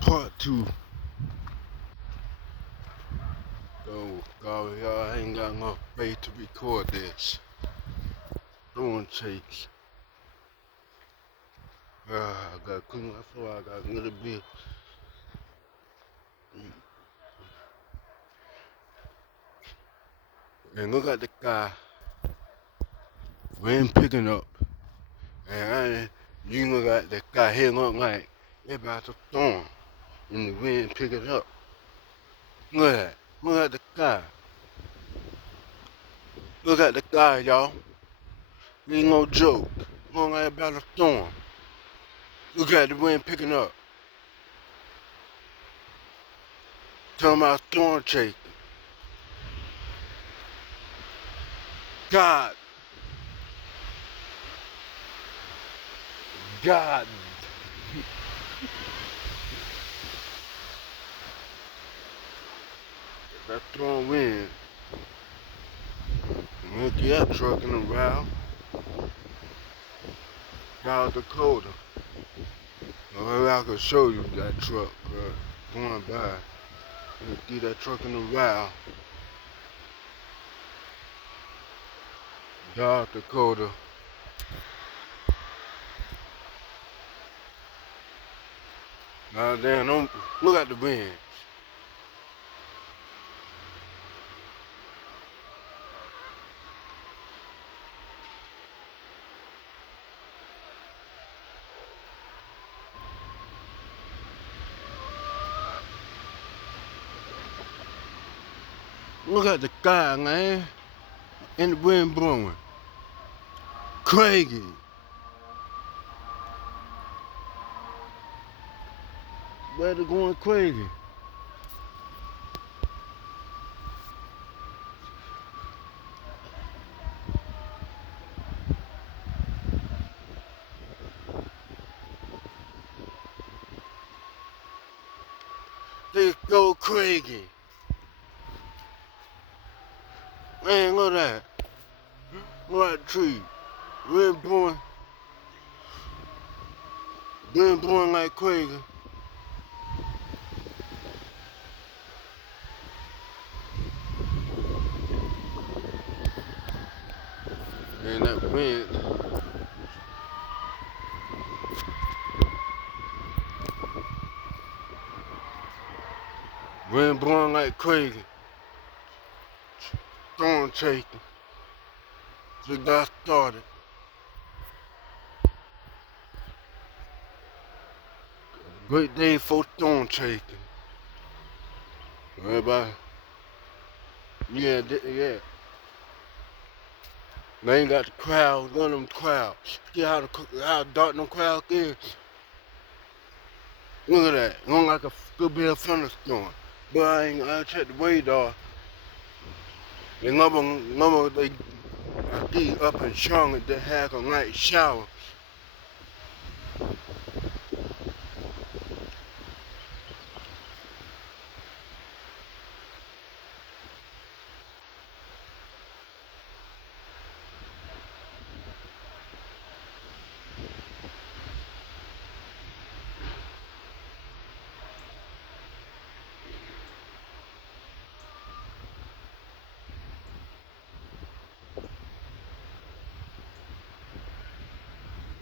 Part 2. Oh, God, y'all ain't got enough faith to record this. Doing chase. I got clean my floor. I got a little bit. And look at the guy. Wind picking up. And you look at the guy here look like it about to storm. And the wind picking up. Look at that. Look at the guy. Look at the guy, y'all. It ain't no joke. Look like about to storm. Look at the wind picking up. Talking about storm chasing. God. God. That strong wind. Look at that truck in the route. South Dakota. Maybe I could show you that truck, going by. You see that truck in the route. South Dakota. Now damn, don't look at the wind. Look at the sky, man. And the wind blowing. Crazy. Weather going crazy. They go crazy. Man, look at that. Look at the tree. Wind blowing. Wind blowing like crazy. And that wind. Wind blowing like crazy. Storm chasing. Just got started. Great day for storm chasing. Everybody. Yeah, yeah. They ain't got the crowd, one of them crowds. See how dark them crowds is? Look at that. It look like a could be a thunderstorm. But I checked the radar. The number they I see up in Charlotte they have a night shower.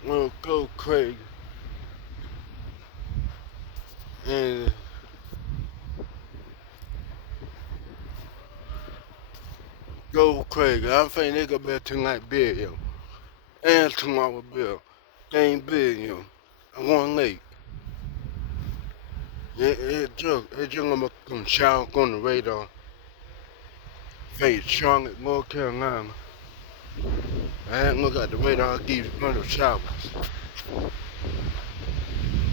We'll go crazy. And go crazy. I think they gonna be tonight big, yo. And tomorrow bill. They ain't big, yo. I want late. It just gonna come shower on the radar. Face Charlotte, North Carolina. I hadn't looked at the radar, I keep under showers.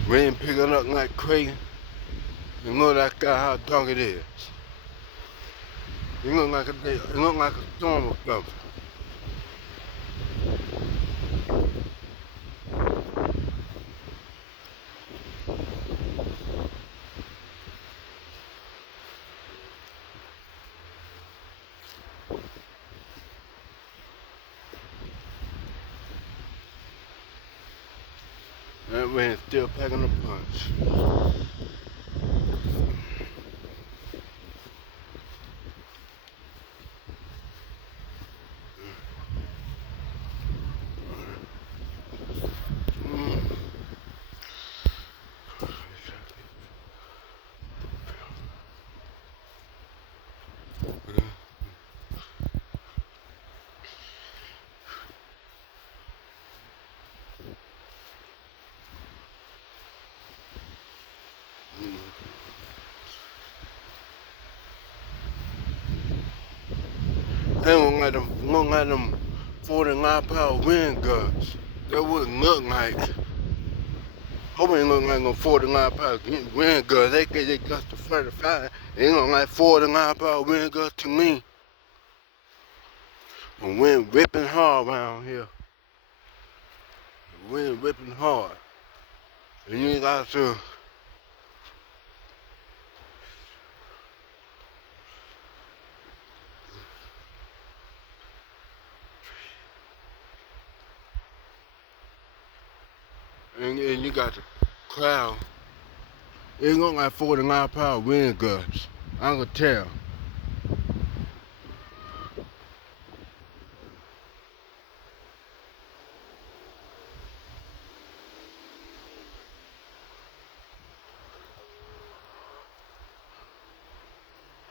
Rain picking up like crazy. You know that guy how dark it is. It look like a storm or something. That rain still packing a punch. Mm. They gonna let them 49 pound wind gusts. That wouldn't look like. Hope ain't look like no 49 pound wind gusts. They gust to 35. They ain't look like 49 pound wind gusts to me. The wind whipping hard around here. The wind whipping hard. And you got to. And you got the cloud. It ain't look like 49 pound wind gusts. I can tell.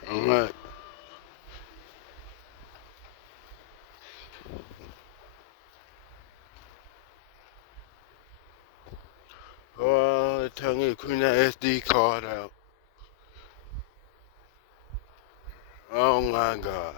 I'm like, oh, they're telling you to clean that SD card out. Oh my God.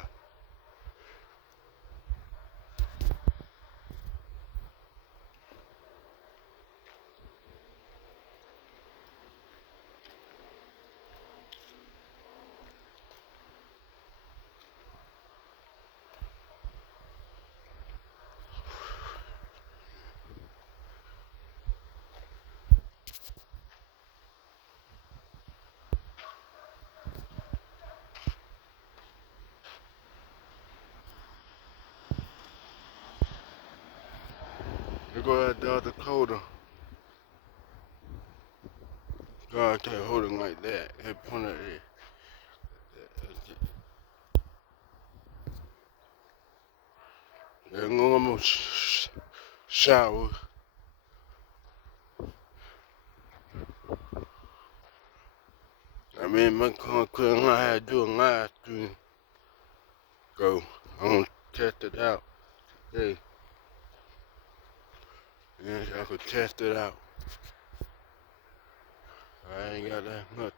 You go out North Dakota. God can't hold him like that. He pointed at it. They're gonna shower. I mean, my car couldn't know how to do a live stream. So, I'm gonna test it out. Hey, yeah, I could test it out. I ain't got that much.